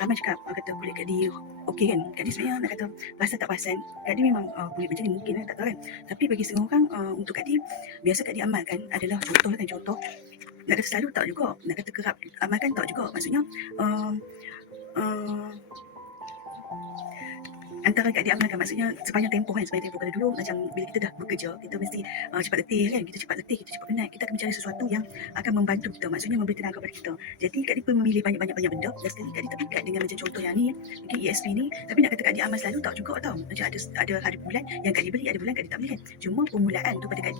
Ramai cakap kata kulit Kak Di okey kan. Kak Di sebenarnya nak kata perasan tak perasan, Kak Di memang kulit macam ni mungkin tak tahu kan. Tapi bagi setengah orang untuk Kak Di, biasa Kak Di amalkan adalah contoh. Nak kata selalu tak juga, nak kata kerap amalkan tak juga. Maksudnya antara Kak Di amalkan, maksudnya sepanjang tempoh kan, sepanjang tempoh. Kalau dulu macam bila kita dah bekerja, kita mesti cepat letih kan, kita cepat penat, kita akan mencari sesuatu yang akan membantu kita, maksudnya memberi tenaga kepada kita. Jadi Kak Di pun memilih banyak benda, dan sekali Kak Di terikat dengan macam contoh yang ni, okay, ESP ni. Tapi nak kata Kak Di amal selalu tak juga tau. Macam ada bulan yang Kak Di beli, ada bulan Kak Di tak beli kan. Cuma permulaan tu pada Kak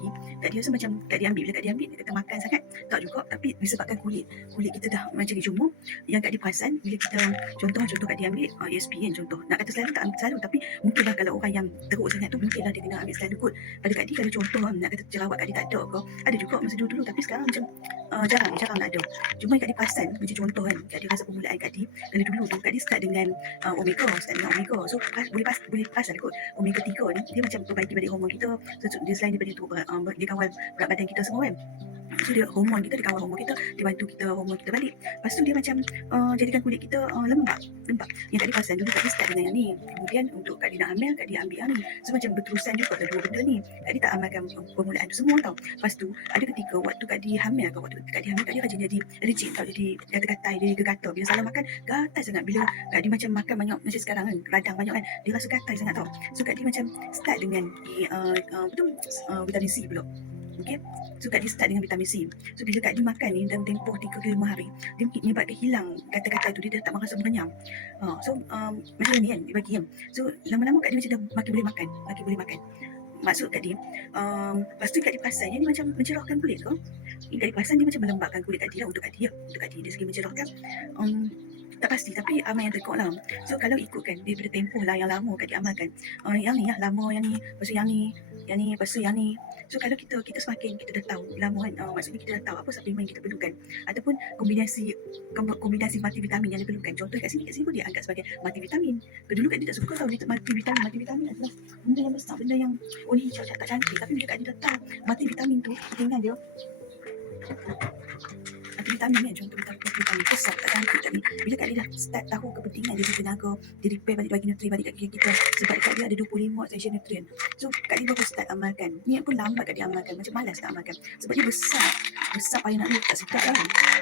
Di rasa macam Kak Di ambil, bila Kak Di ambil, kata makan sangat tak juga. Tapi disebabkan kulit kita dah macam ni. Cuma yang Kak Di perasan bila kita contoh Kak Di ambil ESP kan, contoh. Nak kata selalu tak ambil selalu, tapi mungkinlah kalau orang yang teruk sangat tu, mungkinlah dia kena ambil selalu kot. Pada Kak Di kalau contoh nak kata jerawat Kak Di tak ada ke, ada juga masa dulu, tapi sekarang macam jarang nak ada. Cuma Kak Di perasan macam contoh kan, Kak Di rasa permulaan Kak Di kalau dulu tu Kak Di start dengan omega, so boleh perasan kot omega 3 ni dia macam perbaiki balik hormon kita. So, dia selain daripada tu dia kawal berat badan kita semua kan. So dia hormon kita, dia kawal hormon kita, dia bantu kita hormon kita balik. Lepas tu dia macam jadikan kulit kita lembab. Yang Kak Di perasan dulu Kak Di start dengan yang ni. Kemudian untuk Kak Di nak hamil, Kak Di ambil yang ni. So macam berterusan juga dua benda ni. Kak Di tak amalkan permulaan tu semua tau. Lepas tu ada ketika waktu Kak Di hamil, Kak Di rajin jadi allergic tau, jadi gatal-gatal, jadi gatal. Bila salah makan, gatal sangat. Bila Kak Di macam makan banyak macam sekarang kan, radang banyak kan, dia rasa gatal sangat tau. So Kak Di macam start dengan vitamin C pula. Okay. So Kak Di start dengan vitamin C. So bila Kak Di makan ni dalam tempoh 3 ke 5 hari, dia menyebabkan hilang kata-kata tu, dia dah tak merasa mengenyang. So macam ni kan dia bagi kan. So lama-lama Kak Di macam dah makin boleh makan. Maksud Kak Di lepas tu Kak Di perasan yang ni macam mencerahkan kulit ke. Kak Di perasan dia macam melembabkan kulit Kak Di lah. Untuk Kak Di dari segi mencerahkan tak pasti, tapi amal yang terkuat lah. So kalau ikutkan daripada tempoh lah yang lama Kak Di amalkan, yang ni lah lama, yang ni, lepas tu yang ni, lepas tu yang ni. So kalau kita semakin kita dah tahu lama kan, maksudnya kita dah tahu apa suplemen yang kita perlukan, ataupun kombinasi multivitamin yang diperlukan. Contoh kat sini pun dia angkat sebagai multivitamin. Dulu Kak Di tak suka tahu dia multivitamin adalah benda yang besar, benda yang warna hijau tak cantik. Tapi bila Kak Di dah tahu multivitamin tu, kita ingat dia vitamin kan, contoh vitamin besar tak cantik tadi. Bila Kak Di dah start tahu kepentingan dia tenaga, dia repair balik nutrien balik kat kita, sebab Kak Di ada 25 essential nutrien. So Kak Di baru start amalkan. Ni pun lambat Kak Di amalkan, macam malas nak amalkan sebab dia besar payah nak lihat, tak sedap kan.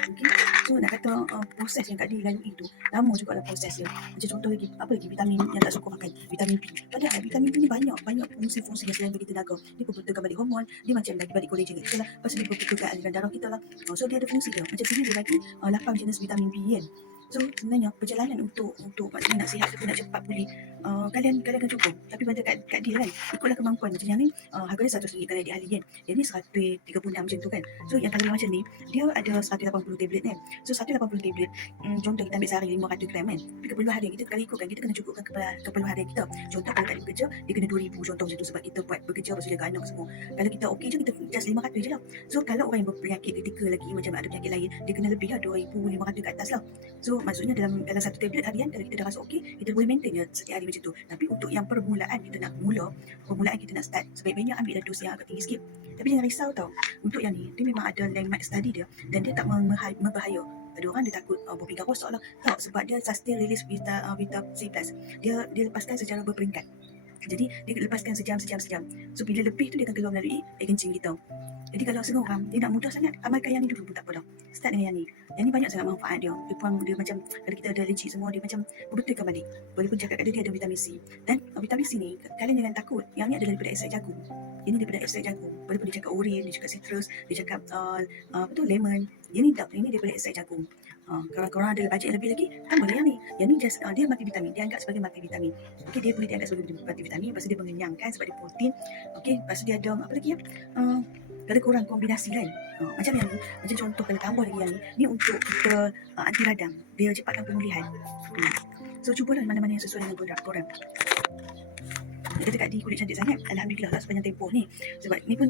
Okay. So nak kata proses yang Kak Di lalui tu lama juga lah proses dia. Macam contoh lagi vitamin yang tak suka makan, vitamin B. Padahal vitamin B ni banyak fungsi-fungsi yang selain bagi tenaga. Dia pembentangkan balik hormon, dia macam lagi balik kolagen kita lah, lepas tu dia pembentangkan aliran darah kita lah. So dia ada fungsi dia. Macam sini dia bagi 8 jenis vitamin B kan. So sebenarnya perjalanan untuk maksudnya nak sihat ataupun nak cepat pulih, kalian akan cukup. Tapi pada Kak Di kan, ikutlah kemampuan. Macam yang ni harganya RM100 kalau di ahli kan, yang ni RM136 macam tu kan. So yang kalau macam ni dia ada 180 tablet kan. So 180 tablet, contoh kita ambil sehari 500 gram kan, tapi keperluan harian kita kalau ikutkan, kita kena cukupkan keperluan harian kita. Contoh kalau Kak Di bekerja, dia kena 2,000 contoh macam tu, sebab kita buat bekerja lepas tu jaga anak semua. Kalau kita okey je, kita just 500 je lah. So kalau orang yang berpenyakit kritikal lagi, macam ada penyakit lain, dia kena lebih lah, 2,500 ke atas lah. So maksudnya dalam satu tablet harian, kalau kita dah rasa okey, kita boleh maintain je setiap hari macam tu. Tapi untuk yang permulaan kita nak start, sebaik-baiknya ambil dos yang agak tinggi sikit. Tapi jangan risau tau, untuk yang ni dia memang ada landmark study dia, dan dia tak berbahaya. Ada orang dia takut berpinggang rosak lah. Tak, sebab dia sustain release vita C+. Dia lepaskan secara berperingkat. Jadi dia lepaskan sejam. So bila lebih tu dia akan keluar melalui air kencing kita. Jadi kalau setengah orang dia nak mudah sangat, amalkan yang ni dulu pun tak apa dah. Start dengan yang ni. Yang ni banyak sangat manfaat dia. Dia macam kalau kita ada allergi semua, dia macam membetulkan balik. Walaupun cakap kat dia ada vitamin C. Dan vitamin C ni kalian jangan takut. Yang ni adalah daripada ekstrak jagung. Ini daripada ekstrak jagung. Walaupun dia cakap urin, dia cakap citrus, dia cakap lemon. Ini daripada ekstrak jagung. Kalau korang ada bajet lebih lagi, tambah yang ni. Yang ni just dia multivitamin, dia anggap sebagai multivitamin. Okey, dia boleh dianggap sebagai multivitamin, lepas tu dia mengenyangkan sebab dia protein. Okey, lepas tu dia ada apa lagi ya? Kalau korang kombinasi kan, macam yang ni, macam contoh kalau tambah lagi yang ni untuk kita anti radang, dia cepatkan pemulihan. So cubalah mana-mana yang sesuai dengan korang. Kata Kak Di kulit cantik sangat, alhamdulillah lah sepanjang tempoh ni. Sebab ni pun